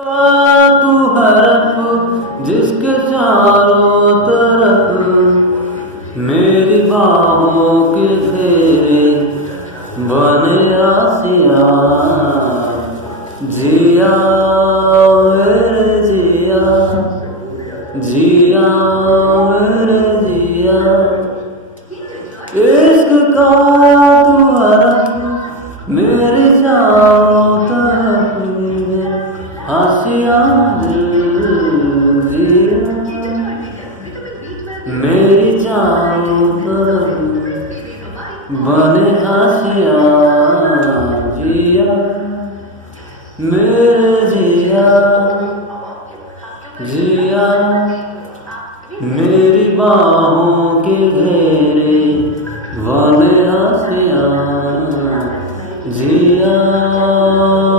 तू हरफ जिसके चारों तरफ मेरी बाहों के घेरे बने आसिया जिया मेरे जिया जिया मेरे जिया इश्क का तू हरफ मेरे चारों तरफ आसिया जिया मेरी चारों तरफ बने आसिया जिया मेरे जिया जिया मेरी बाहों के घेरे बने आसिया जिया।